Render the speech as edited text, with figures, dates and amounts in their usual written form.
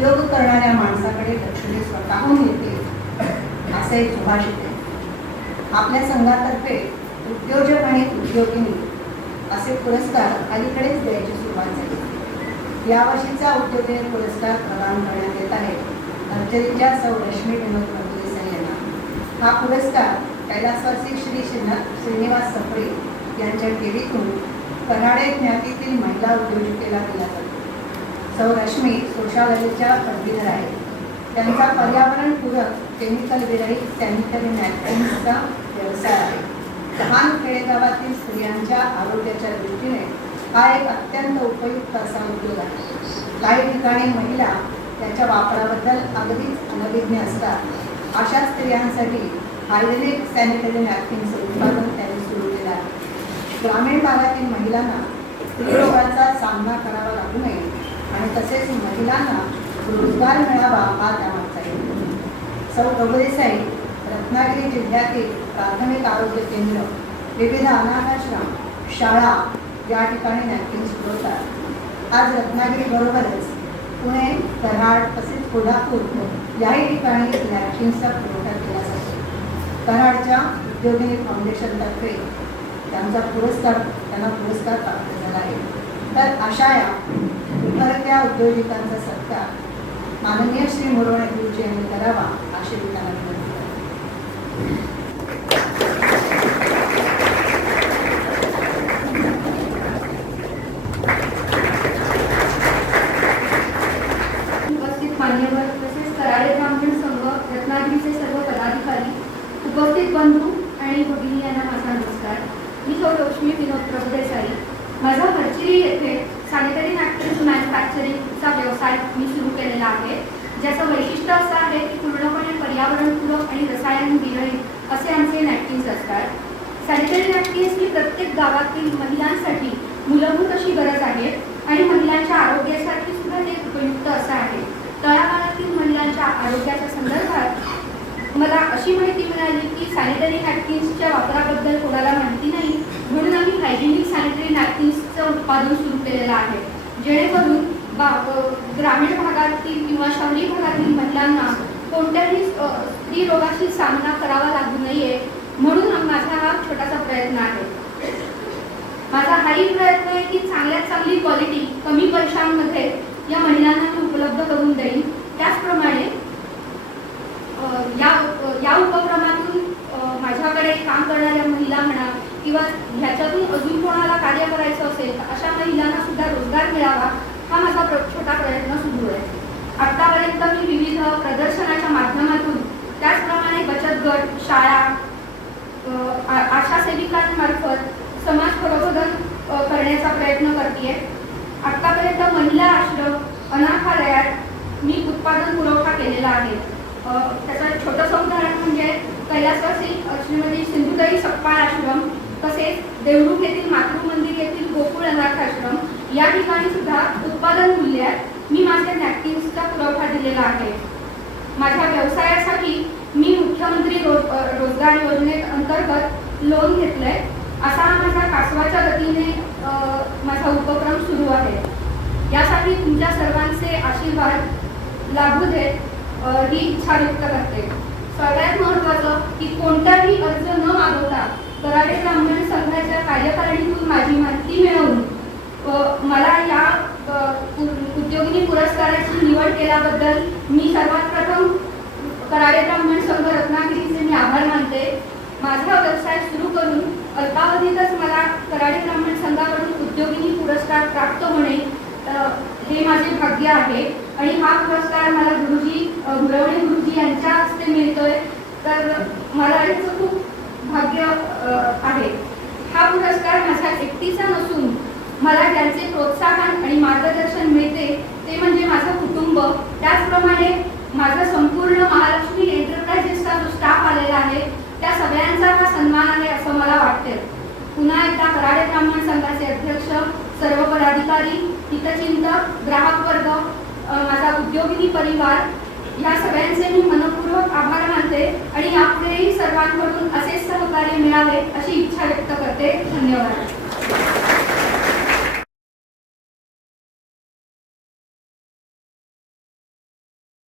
उद्योग करणाऱ्या माणसाकडे दक्षिणे स्वतःहून येते असे एक सुभाषित आहे. आपल्या संघातर्फे उद्योजक आणि उद्योगिनी असे पुरस्कार अलीकडेच द्यायची सुरुवात झाली. यावर्षीचा उद्योगिनी पुरस्कार प्रदान करण्यात येत आहे अर्चरीच्या सौ रश्मी विनोद प्रभुदेसाई यांना. हा पुरस्कार कैलासवासी श्री श्रीनिवास सफरे यांच्या ठेवीतून कऱ्हाडे ज्ञातीतील महिला उद्योजकेला दिला जातो. सौ रश्मी सोशालजीच्या पदवीधर आहेत. त्यांचा पर्यावरणपूरक केमिकल विरहित सॅनिटरी नॅपकिन्सचा व्यवसाय आहे. लहान खेडेगावातील स्त्रियांच्या आरोग्याच्या दृष्टीने हा एक अत्यंत उपयुक्त असा उद्योग आहे. काही ठिकाणी महिला त्याच्या वापराबद्दल अगदीच अनभिज्ञ असतात. अशा स्त्रियांसाठी हायजेनिक सॅनिटरी नॅपकिन्सचे उत्पादन त्यांनी सुरू केलं आहे. ग्रामीण भागातील महिलांना स्त्रीरोगाचा सामना करावा लागू नये आणि तसेच महिलांना रोजगार मिळावा हा त्यामागचा हेतू. सौ प्रभुदेसाई रत्नागिरी जिल्ह्यातील प्राथमिक आरोग्य केंद्र, विविध अनाथाश्रम, शाळा या ठिकाणी नॅपकिन्स पुरवतात. आज रत्नागिरीबरोबरच पुणे, कराड तसेच कोल्हापूर याही ठिकाणी नॅपकिन्सचा पुरवठा केला जातो. कराडच्या उद्योगिनी फाउंडेशनतर्फे त्यांना पुरस्कार प्राप्त झाला आहे. तर अशा या उभरत्या उद्योजकांचा सत्कार माननीय श्री मुरवणे गुरुजी यांनी करावा अशी त्यांना विनंती करते. उपस्थित मान्यवर तसेच कऱ्हाडे ब्राह्मण संघ रत्नागिरीचे सर्व पदाधिकारी, उपस्थित बंधू आणि भगिनी यांना माझा नमस्कार. मी सौ रश्मी विनोद प्रभुदेसाई. माझा हरचिरी येथे सॅनिटरी नॅपकिन्स मॅन्युफॅक्चरिंगचा व्यवसाय मी सुरू केलेला आहे, ज्याचं वैशिष्ट्य असं आहे की पूर्णपणे पर्यावरणपूरक आणि रसायन विरहित असे आमचे नॅपकिन्स असतात. सॅनिटरी नॅपकिन्स ही प्रत्येक गावातील महिलांसाठी मूलभूत अशी गरज आहे आणि महिलांच्या आरोग्यासाठी सुद्धा ते उपयुक्त असं आहे. तळागाळातील महिलांच्या आरोग्याच्या संदर्भात मला अशी माहिती मिळाली की सॅनिटरी नॅपकिन्सच्या वापराबद्दल कोणाला माहिती नाही, म्हणून आम्ही हायजेनिक सॅनिटरी नॅपकिन्सचं उत्पादन सुरू केलेलं आहे, जेणेकरून ग्रामीण भागातील किंवा शहरी भागातील महिलांना कोणत्याही स्त्री रोगाशी सामना करावा लागू नये, म्हणून माझा हा छोटासा प्रयत्न आहे. माझा हाही प्रयत्न आहे की चांगल्यात चांगली क्वालिटी कमी पैशांमध्ये या महिलांना मी उपलब्ध करून देईन. त्याचप्रमाणे या उपक्रमातून माझ्याकडे काम करणाऱ्या महिला म्हणा किंवा ह्याच्यातून अजून कोणाला कार्य करायचं असेल तर अशा महिलांना सुद्धा रोजगार मिळावा हा माझा छोटा प्रयत्न सुरू आहे. आत्तापर्यंत मी विविध प्रदर्शनाच्या माध्यमातून, त्याचप्रमाणे बचत गट, शाळा, आशा सेविकांमार्फत समाज प्रबोधन करण्याचा प्रयत्न करते. आत्तापर्यंत महिला आश्रम, अनाथालयात मी उत्पादन पुरवठा केलेला आहे. त्याचं छोटंसं उदाहरण म्हणजे कैलासवासी श्रीमती सिंधुताई सपकाळ आश्रम, तसेच देवरुख येथील मातृमंदिर येथील गोकुळ अनाथ आश्रम या ठिकाणी सुद्धा उत्पादन मूल्यात मी माझ्या नॅपकिन्सचा पुरवठा दिलेला आहे. माझ्या व्यवसायासाठी मी मुख्यमंत्री रोजगार योजनेअंतर्गत लोन घेतलंय. असा माझ्या कासवाच्या गतीने माझा उपक्रम सुरू आहे. यासाठी तुमच्या सर्वांचे आशीर्वाद लाभू देत ही इच्छा व्यक्त करते. सगळ्यात महत्त्वाचं की कोणताही अर्ज न मागवता कऱ्हाडे ब्राह्मण संघाच्या कार्यकारिणीतून माझी माहिती मिळवून मला या उद्योगिनी पुरस्काराची निवड केल्याबद्दल मी सर्वात प्रथम कऱ्हाडे ब्राह्मण संघ रत्नागिरीचे मी आभार मानते. माझा व्यवसाय सुरू करून अल्पावधीतच मला कऱ्हाडे ब्राह्मण संघाकडून उद्योगिनी पुरस्कार प्राप्त होणे हे माझे भाग्य आहे आणि हा पुरस्कार मला मुरवणे गुरुजी यांच्या हस्ते मिळतोय, तर मला याचं खूप भाग्य आहे. हा पुरस्कार माझ्या एकटीचा नसून मला ज्यांचे प्रोत्साहन आणि मार्गदर्शन मिळते ते म्हणजे माझं कुटुंब, त्याचप्रमाणे माझा संपूर्ण महालक्ष्मी एंटरप्राइजेसचा जो स्टाफ आलेला आहे त्या सगळ्यांचा हा सन्मान आहे असं मला वाटते. पुन्हा एकदा कऱ्हाडे ब्राह्मण संघाचे अध्यक्ष, सर्व पदाधिकारी, हितचिंतक, ग्राहक वर्ग, माझा उद्योगिनी परिवार या सगळ्यांचे मी मनपूर्वक आभार मानते आणि यापुढेही सर्वांकडून असेच सहकार्य मिळावे अशी इच्छा व्यक्त करते. धन्यवाद.